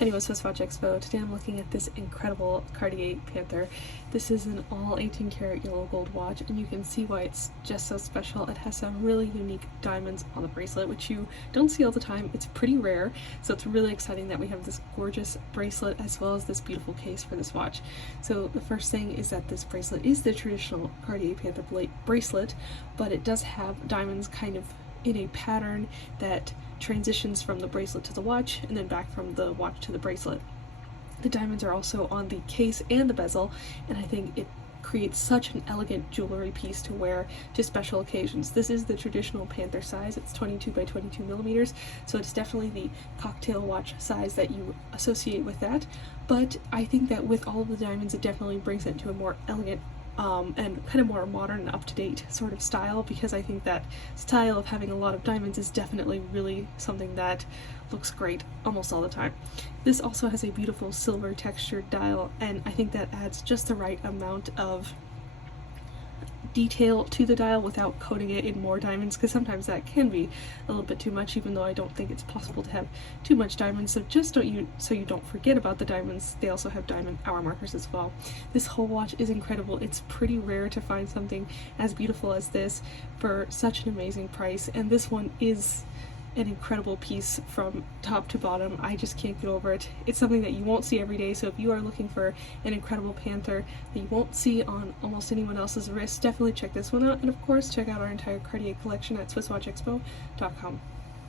Anyway, SwissWatchExpo. Today I'm looking at this incredible Cartier Panther. This is an all 18 karat yellow gold watch, and you can see why it's just so special. It has some really unique diamonds on the bracelet, which you don't see all the time. It's pretty rare, so it's really exciting that we have this gorgeous bracelet as well as this beautiful case for this watch. So the first thing is that this bracelet is the traditional Cartier Panther bracelet, but it does have diamonds kind of in a pattern that transitions from the bracelet to the watch and then back from the watch to the bracelet. The diamonds are also on the case and the bezel, and I think it creates such an elegant jewelry piece to wear to special occasions. This is the traditional Panther size. It's 22 by 22 millimeters, so it's definitely the cocktail watch size that you associate with that, but I think that with all of the diamonds it definitely brings it to a more elegant and kind of more modern and up-to-date sort of style, because I think that style of having a lot of diamonds is definitely really something that looks great almost all the time. This also has a beautiful silver textured dial, and I think that adds just the right amount of detail to the dial without coating it in more diamonds, because sometimes that can be a little bit too much, even though I don't think it's possible to have too much diamonds. So just so you don't forget about the diamonds, they also have diamond hour markers as well. This whole watch is incredible. It's pretty rare to find something as beautiful as this for such an amazing price, and this one is an incredible piece from top to bottom. I just can't get over it. It's something that you won't see every day, so if you are looking for an incredible Panther that you won't see on almost anyone else's wrist, definitely check this one out, and of course check out our entire Cartier collection at SwissWatchExpo.com.